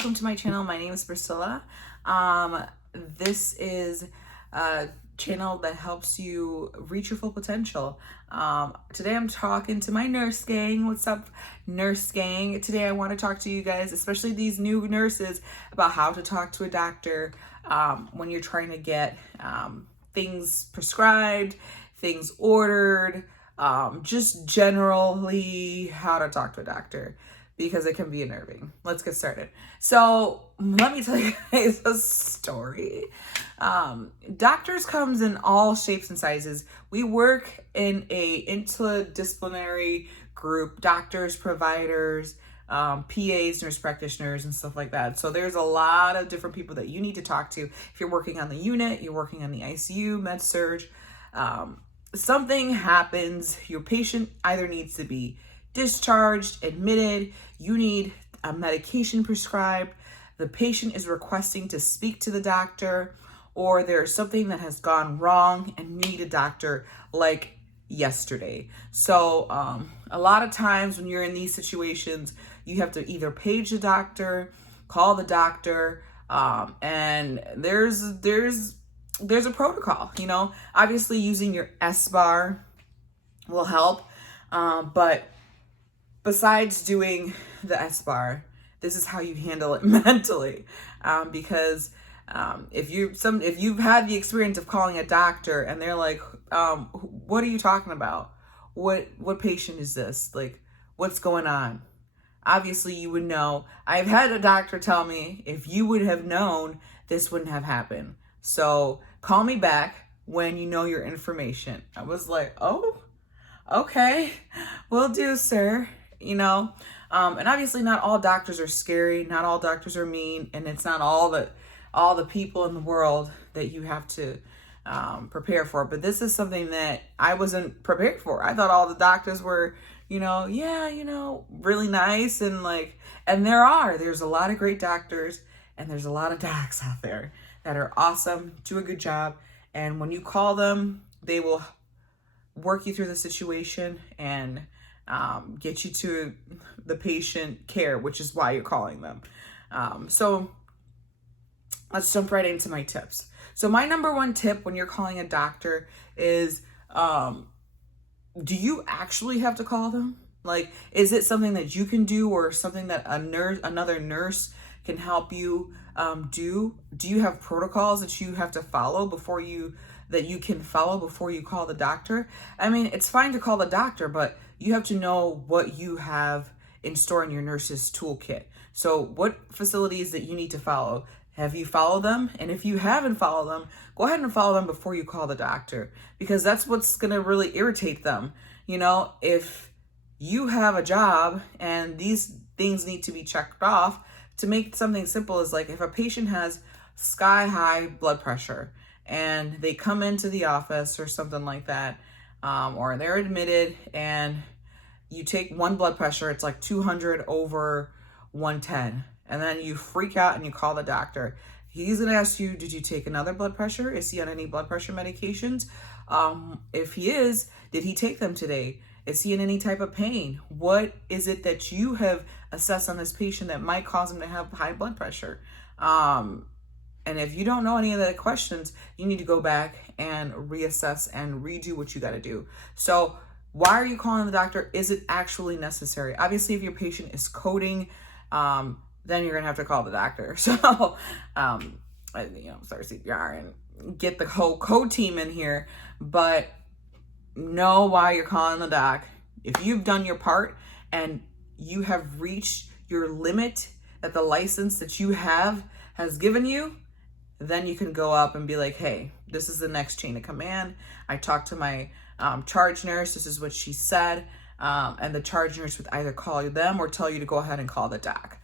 welcome to my channel. My name is Priscilla. This is a channel that helps you reach your full potential. Today I'm talking to my nurse gang. What's up, nurse gang? Today I want to talk to you guys, especially these new nurses, about how to talk to a doctor when you're trying to get things prescribed, things ordered, just generally how to talk to a doctor, because it can be unnerving. Let's get started. So let me tell you guys a story. Doctors comes in all shapes and sizes. We work in a interdisciplinary group, doctors, providers, PAs, nurse practitioners, and stuff like that. So there's a lot of different people that you need to talk to. If you're working on the unit, you're working on the ICU, med surg, something happens, your patient either needs to be discharged, admitted, you need a medication prescribed, the patient is requesting to speak to the doctor, or there's something that has gone wrong and you need a doctor like yesterday. So a lot of times when you're in these situations, you have to either page the doctor, call the doctor, and there's a protocol, you know. Obviously using your S-bar will help, but besides doing the S-bar, this is how you handle it mentally, because if you've had the experience of calling a doctor and they're like, what are you talking about? What patient is this? Like, what's going on? Obviously you would know. I've had a doctor tell me, if you would have known, this wouldn't have happened. So call me back when you know your information. I was like, oh, okay, will do, sir. You know, and obviously not all doctors are scary, not all doctors are mean, and it's not all the people in the world that you have to prepare for. But this is something that I wasn't prepared for. I thought all the doctors were, really nice, and there's a lot of great doctors, and there's a lot of docs out there that are awesome, do a good job, and when you call them, they will work you through the situation and get you to the patient care, which is why you're calling them. So let's jump right into my tips. So my number one tip when you're calling a doctor is, do you actually have to call them? Like, is it something that you can do, or something that another nurse can help you do? Do you have protocols that you have to follow before you call the doctor? I mean, it's fine to call the doctor, but you have to know what you have in store in your nurse's toolkit. So what facilities that you need to follow, have you followed them? And if you haven't followed them, go ahead and follow them before you call the doctor, because that's what's going to really irritate them. You know, if you have a job and these things need to be checked off, to make something simple is like, if a patient has sky high blood pressure and they come into the office or something like that, or they're admitted and you take one blood pressure, it's like 200 over 110, and then you freak out and you call the doctor. He's gonna ask you, did you take another blood pressure? Is he on any blood pressure medications? If he is, did he take them today? Is he in any type of pain? What is it that you have assessed on this patient that might cause him to have high blood pressure? And if you don't know any of the questions, you need to go back and reassess and redo what you got to do. So why are you calling the doctor? Is it actually necessary? Obviously, if your patient is coding, then you're going to have to call the doctor. So, start CPR and get the whole code team in here. But know why you're calling the doc. If you've done your part and you have reached your limit that the license that you have has given you, then you can go up and be like, hey, this is the next chain of command. I talked to my charge nurse. This is what she said. And the charge nurse would either call them or tell you to go ahead and call the doc.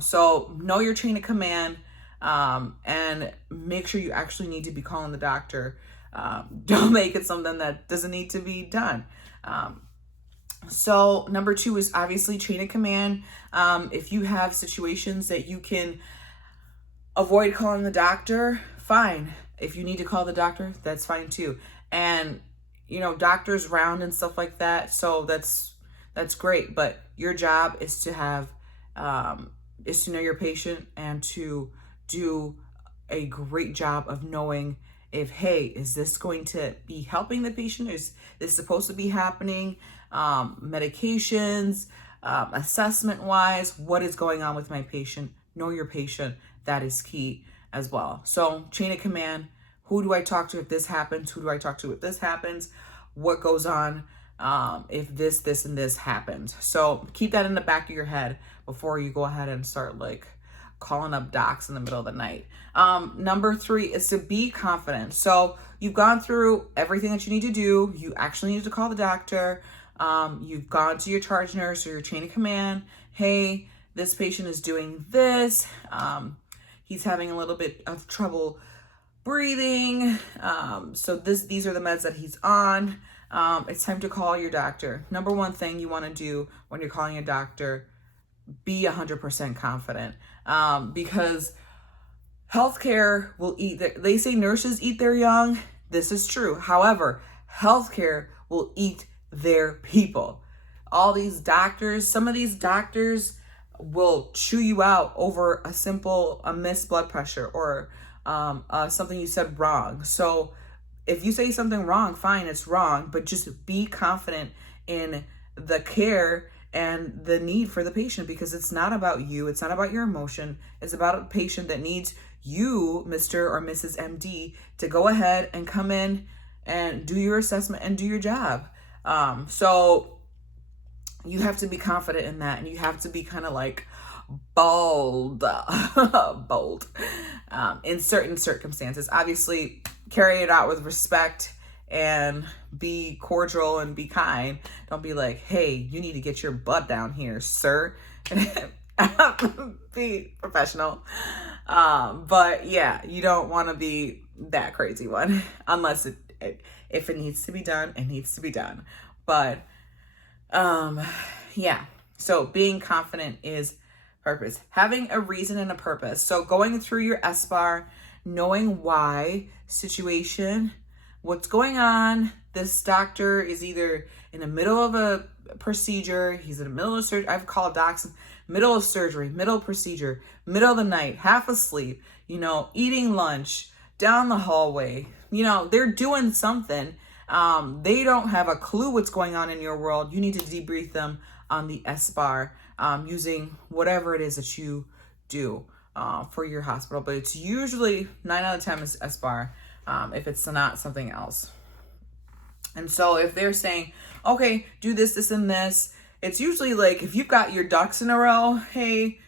So know your chain of command, and make sure you actually need to be calling the doctor. Don't make it something that doesn't need to be done. So number two is obviously chain of command. If you have situations that you can avoid calling the doctor, fine. If you need to call the doctor, that's fine too. And doctors round and stuff like that, so that's great. But your job is to have is to know your patient and to do a great job of knowing if, hey, is this going to be helping the patient? Is this supposed to be happening? Medications, assessment wise, what is going on with my patient? Know your patient. That is key as well. So chain of command, who do I talk to if this happens? Who do I talk to if this happens? What goes on if this, and this happens? So keep that in the back of your head before you go ahead and start like calling up docs in the middle of the night. Number 3 is to be confident. So you've gone through everything that you need to do. You actually need to call the doctor. You've gone to your charge nurse or your chain of command. Hey, this patient is doing this. He's having a little bit of trouble breathing. So these are the meds that he's on. It's time to call your doctor. Number 1 thing you want to do when you're calling a doctor, be 100% confident. Because healthcare will they say nurses eat their young. This is true. However, healthcare will eat their people. All these doctors, some of these doctors will chew you out over a missed blood pressure or something you said wrong. So if you say something wrong, fine, it's wrong, but just be confident in the care and the need for the patient, because it's not about you. It's not about your emotion. It's about a patient that needs you, Mr. or Mrs. MD, to go ahead and come in and do your assessment and do your job. So you have to be confident in that, and you have to be kind of like bold, in certain circumstances. Obviously, carry it out with respect and be cordial and be kind. Don't be like, hey, you need to get your butt down here, sir. Be professional. But yeah, you don't want to be that crazy one unless if it needs to be done, it needs to be done. But yeah, so being confident is purpose. Having a reason and a purpose. So going through your SBAR, knowing why, situation, what's going on. This doctor is either in the middle of a procedure, he's in the middle of surgery. I've called docs middle of surgery, middle of procedure, middle of the night, half asleep, eating lunch, down the hallway. They're doing something. They don't have a clue what's going on in your world. You need to debrief them on the SBAR using whatever it is that you do for your hospital. But it's usually 9 out of 10 is SBAR if it's not something else. And so if they're saying, okay, do this, this, and this, it's usually like if you've got your ducks in a row, hey,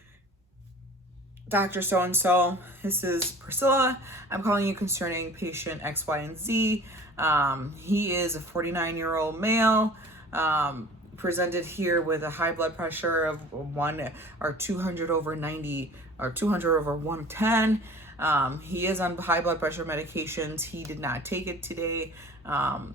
Dr. So-and-so, this is Priscilla. I'm calling you concerning patient X, Y, and Z. He is a 49-year-old male, presented here with a high blood pressure of 200 over 90 or 200 over 110. He is on high blood pressure medications. He did not take it today.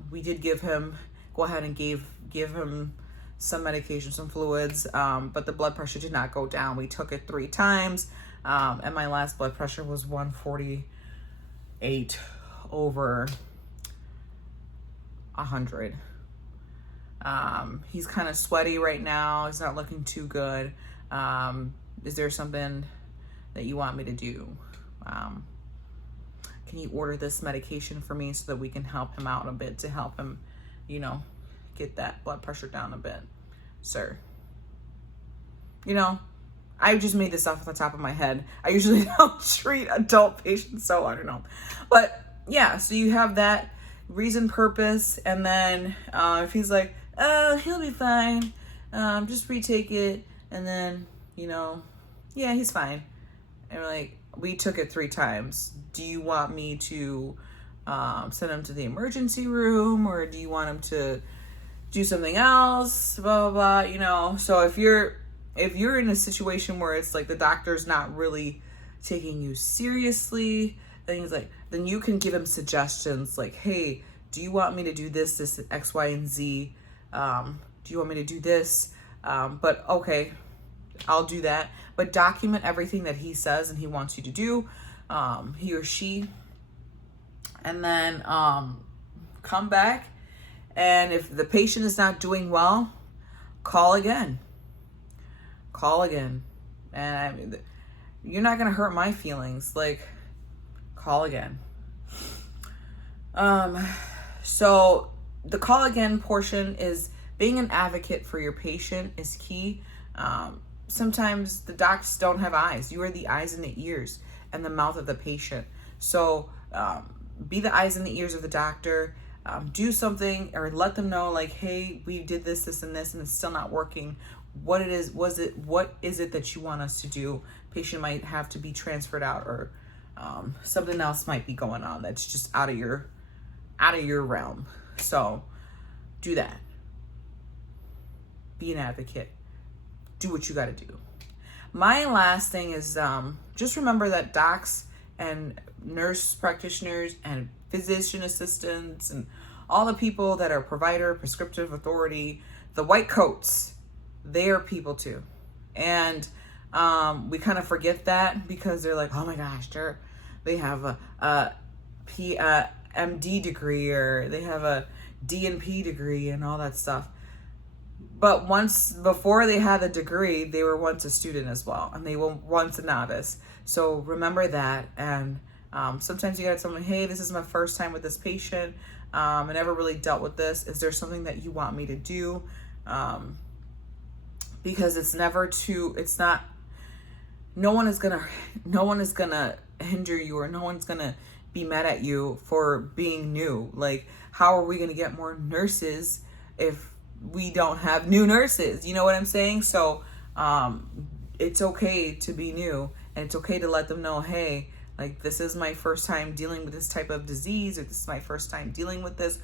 We did go ahead and give him some medication, some fluids, but the blood pressure did not go down. We took it 3 times, and my last blood pressure was 148 over 100. He's kind of sweaty right now. He's not looking too good. Is there something that you want me to do? Can you order this medication for me so that we can help him out a bit to help him, get that blood pressure down a bit, sir? I just made this off the top of my head. I usually don't treat adult patients, so I don't know. But yeah, so you have that reason, purpose, and then if he's like, he'll be fine, just retake it, and then, yeah, he's fine. And we're like, we took it 3 times. Do you want me to send him to the emergency room, or do you want him to do something else? Blah, blah, blah, So if you're in a situation where it's like the doctor's not really taking you seriously, then you can give him suggestions like, hey, do you want me to do this, X, Y, and Z? Do you want me to do this? But okay, I'll do that. But document everything that he says and he wants you to do, he or she. And then come back. And if the patient is not doing well, call again. And I mean, you're not gonna hurt my feelings. Like, call again. So the call again portion is being an advocate for your patient is key. Sometimes the docs don't have eyes. You are the eyes and the ears and the mouth of the patient. So be the eyes and the ears of the doctor. Do something or let them know, like, hey, we did this, this, and this, and it's still not working. What is it that you want us to do? Patient might have to be transferred out, or something else might be going on that's just out of your realm. So do that. Be an advocate. Do what you got to do. My last thing is just remember that docs and nurse practitioners and physician assistants and all the people that are provider, prescriptive authority, the white coats, they are people too. And we kind of forget that because they're like, oh my gosh, they have a MD degree, or they have a D&P degree and all that stuff. But before they had the degree, they were once a student as well, and they were once a novice. So remember that. And sometimes you gotta tell them, hey, this is my first time with this patient. I never really dealt with this. Is there something that you want me to do? Because no one is gonna hinder you, or no one's gonna be mad at you for being new. Like, how are we gonna get more nurses if we don't have new nurses? You know what I'm saying? So it's okay to be new, and it's okay to let them know, hey, like, this is my first time dealing with this type of disease, or this is my first time dealing with this.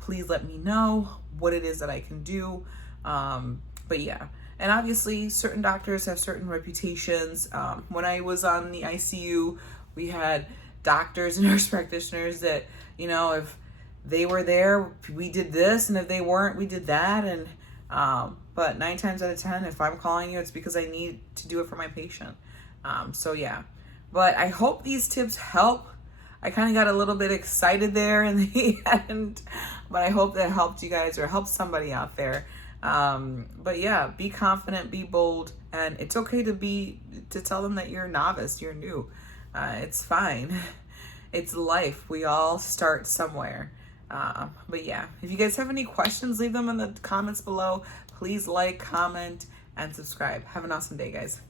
Please let me know what it is that I can do. But yeah, and obviously certain doctors have certain reputations. When I was on the ICU, we had doctors and nurse practitioners that, if they were there, we did this, and if they weren't, we did that. And but 9 times out of 10, if I'm calling you, it's because I need to do it for my patient. So yeah, but I hope these tips help. I kind of got a little bit excited there in the end, but I hope that helped you guys or helped somebody out there. But yeah, be confident, be bold, and it's okay to tell them that you're a novice, you're new. It's fine. It's life. We all start somewhere. But yeah, if you guys have any questions, leave them in the comments below. Please like, comment, and subscribe. Have an awesome day, guys.